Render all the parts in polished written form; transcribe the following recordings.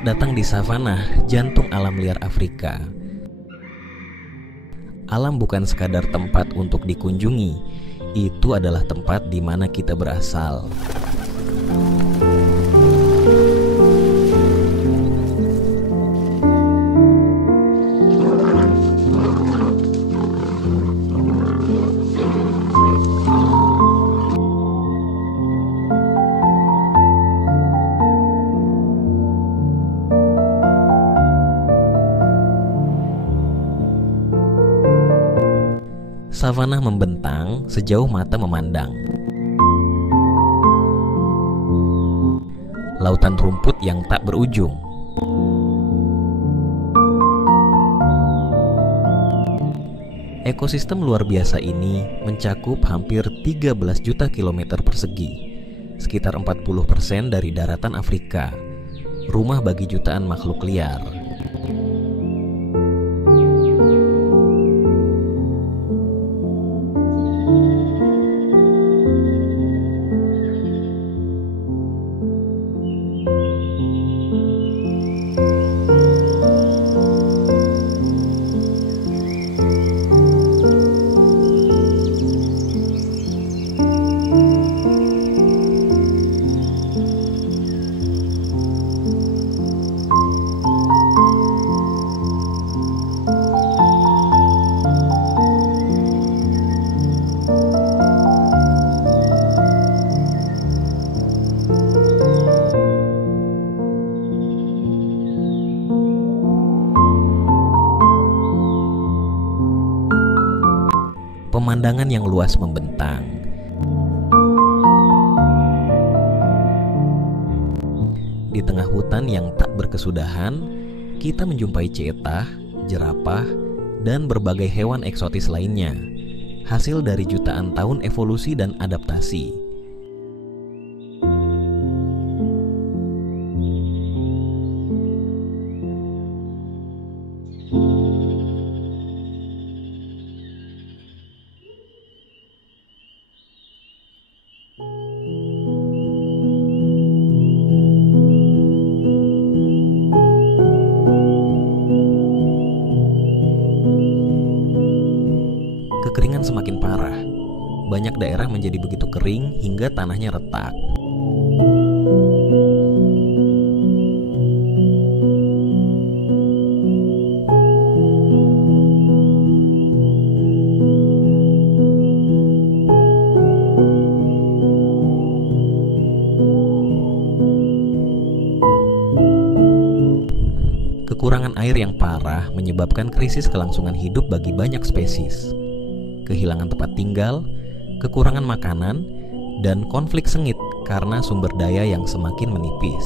Selamat datang di savana, jantung alam liar Afrika. Alam bukan sekadar tempat untuk dikunjungi, itu adalah tempat di mana kita berasal. Savana membentang sejauh mata memandang. Lautan rumput yang tak berujung. Ekosistem luar biasa ini mencakup hampir 13 juta kilometer persegi, sekitar 40% dari daratan Afrika, rumah bagi jutaan makhluk liar. Pemandangan yang luas membentang. Di tengah hutan yang tak berkesudahan, kita menjumpai ceetah, jerapah, dan berbagai hewan eksotis lainnya, hasil dari jutaan tahun evolusi dan adaptasi. Kekeringan semakin parah. Banyak daerah menjadi begitu kering hingga tanahnya retak. Kekurangan air yang parah menyebabkan krisis kelangsungan hidup bagi banyak spesies. Kehilangan tempat tinggal, kekurangan makanan, dan konflik sengit karena sumber daya yang semakin menipis.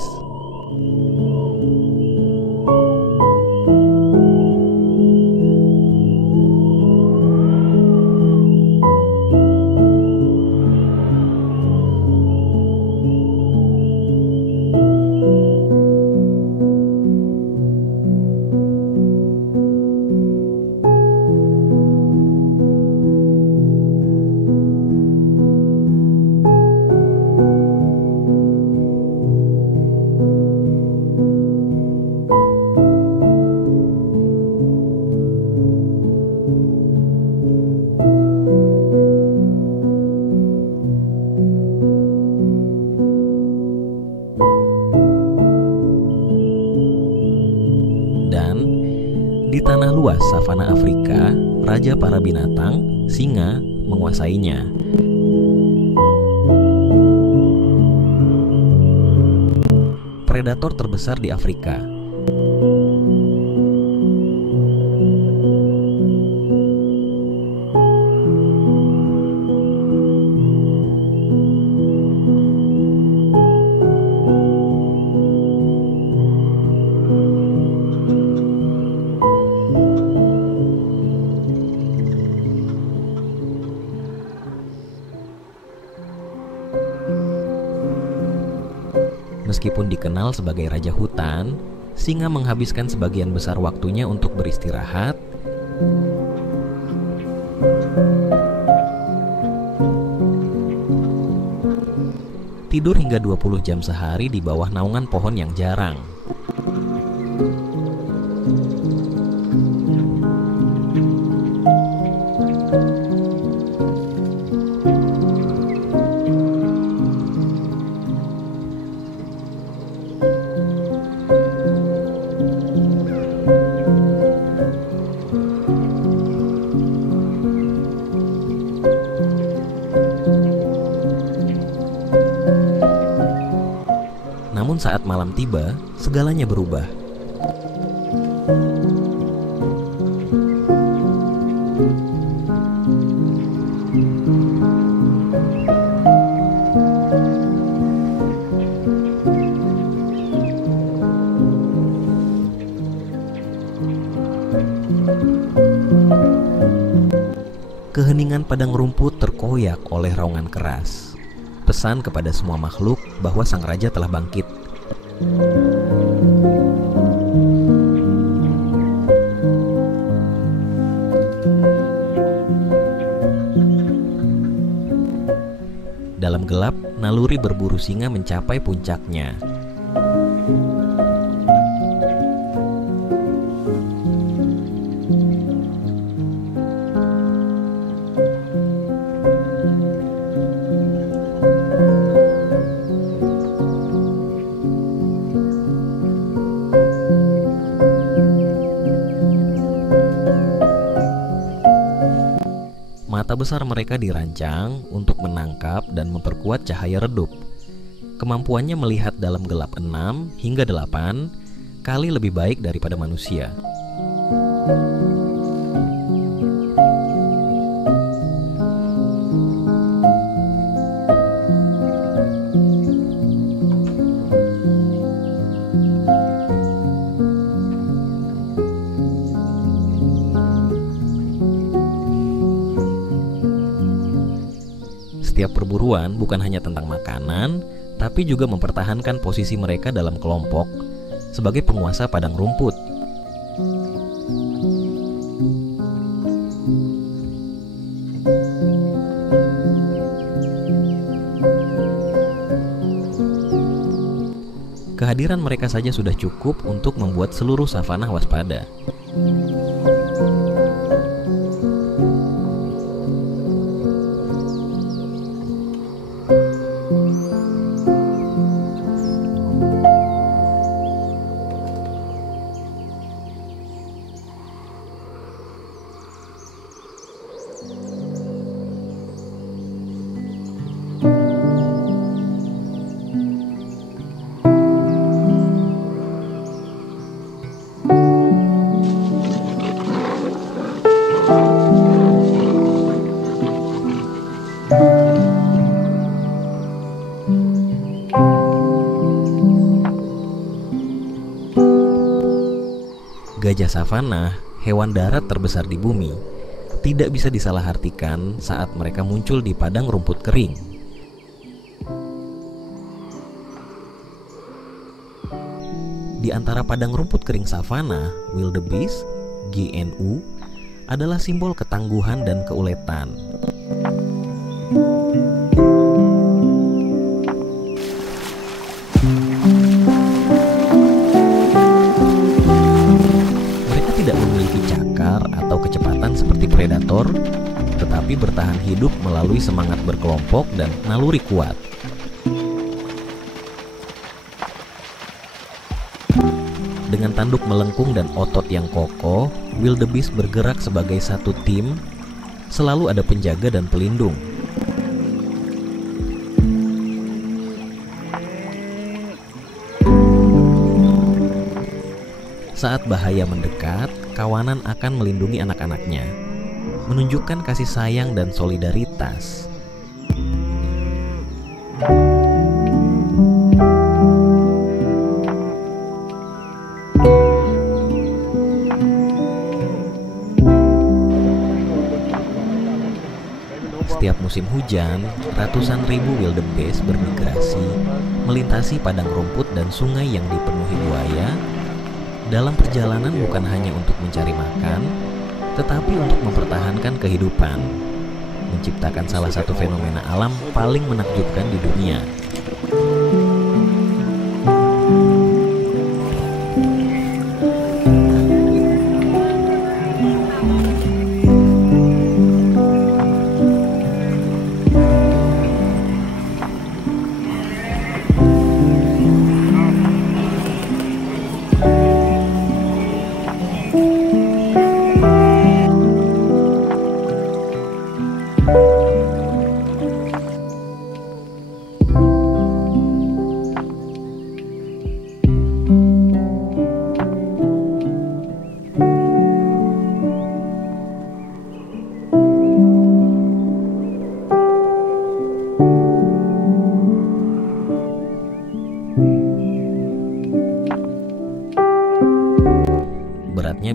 Di tanah luas savana Afrika, raja para binatang, singa, menguasainya. Predator terbesar di Afrika. Meskipun dikenal sebagai raja hutan, singa menghabiskan sebagian besar waktunya untuk beristirahat, tidur hingga 20 jam sehari di bawah naungan pohon yang jarang. saat malam tiba, segalanya berubah. Keheningan padang rumput terkoyak oleh raungan keras. Pesan kepada semua makhluk bahwa sang raja telah bangkit. Dalam gelap, naluri berburu singa mencapai puncaknya. Mata besar mereka dirancang untuk menangkap dan memperkuat cahaya redup. Kemampuannya melihat dalam gelap 6 hingga 8 kali lebih baik daripada manusia. Setiap perburuan bukan hanya tentang makanan, tapi juga mempertahankan posisi mereka dalam kelompok sebagai penguasa padang rumput. Kehadiran mereka saja sudah cukup untuk membuat seluruh savana waspada. Gajah savana, hewan darat terbesar di bumi, tidak bisa disalahartikan saat mereka muncul di padang rumput kering. Di antara padang rumput kering savana, wildebeest, GNU, adalah simbol ketangguhan dan keuletan. Tidak memiliki cakar atau kecepatan seperti predator, tetapi bertahan hidup melalui semangat berkelompok dan naluri kuat. Dengan tanduk melengkung dan otot yang kokoh, wildebeest bergerak sebagai satu tim, selalu ada penjaga dan pelindung. Saat bahaya mendekat, kawanan akan melindungi anak-anaknya, menunjukkan kasih sayang dan solidaritas. Setiap musim hujan, ratusan ribu wildebeest bermigrasi, melintasi padang rumput dan sungai yang dipenuhi buaya, dalam perjalanan bukan hanya untuk mencari makan, tetapi untuk mempertahankan kehidupan, menciptakan salah satu fenomena alam paling menakjubkan di dunia.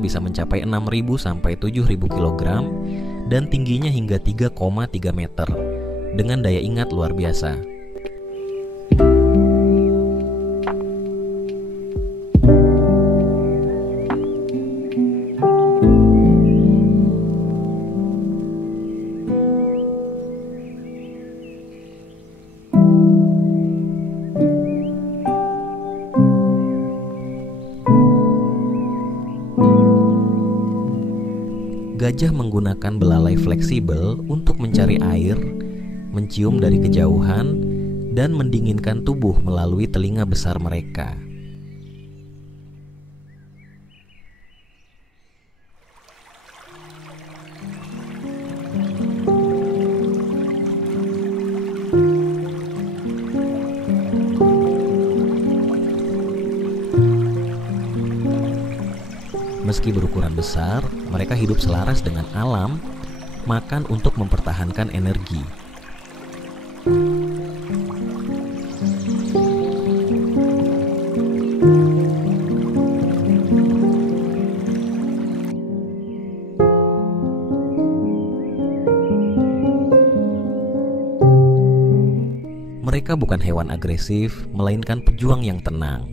bisa mencapai 6.000 sampai 7.000 kg dan tingginya hingga 3,3 meter dengan daya ingat luar biasa. Gajah menggunakan belalai fleksibel untuk mencari air, mencium dari kejauhan, dan mendinginkan tubuh melalui telinga besar mereka. Meski berukuran besar, mereka hidup selaras dengan alam, makan untuk mempertahankan energi. Mereka bukan hewan agresif, melainkan pejuang yang tenang,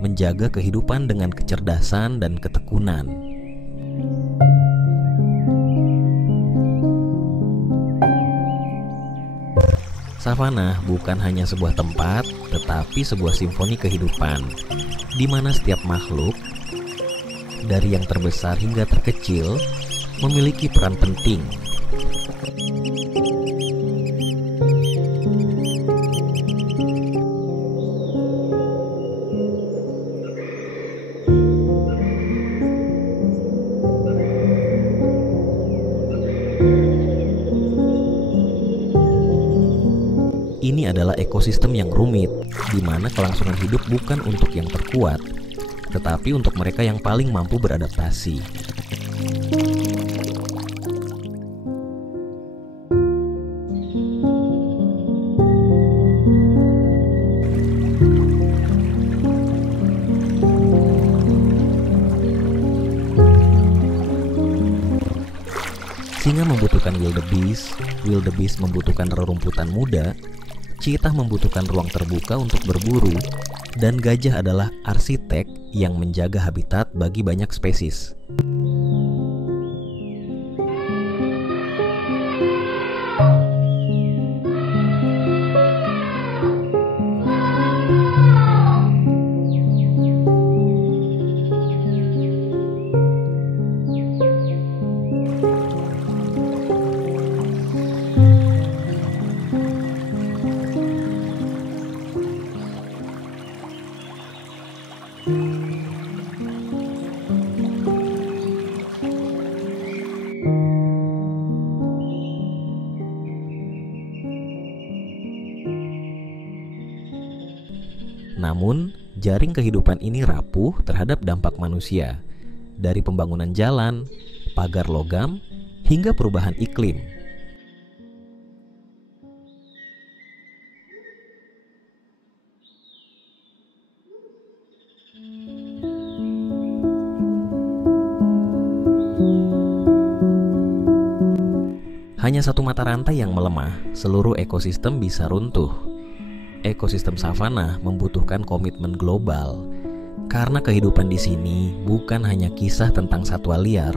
menjaga kehidupan dengan kecerdasan dan ketekunan. Savana bukan hanya sebuah tempat, tetapi sebuah simfoni kehidupan, di mana setiap makhluk, dari yang terbesar hingga terkecil, memiliki peran penting. Ini adalah ekosistem yang rumit, di mana kelangsungan hidup bukan untuk yang terkuat, tetapi untuk mereka yang paling mampu beradaptasi. Singa membutuhkan wildebeest membutuhkan rerumputan muda, cheetah membutuhkan ruang terbuka untuk berburu, dan gajah adalah arsitek yang menjaga habitat bagi banyak spesies. Namun, jaring kehidupan ini rapuh terhadap dampak manusia, dari pembangunan jalan, pagar logam, hingga perubahan iklim. Hanya satu mata rantai yang melemah, seluruh ekosistem bisa runtuh. Ekosistem savana membutuhkan komitmen global, karena kehidupan di sini bukan hanya kisah tentang satwa liar,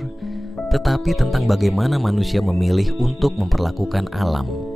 tetapi tentang bagaimana manusia memilih untuk memperlakukan alam.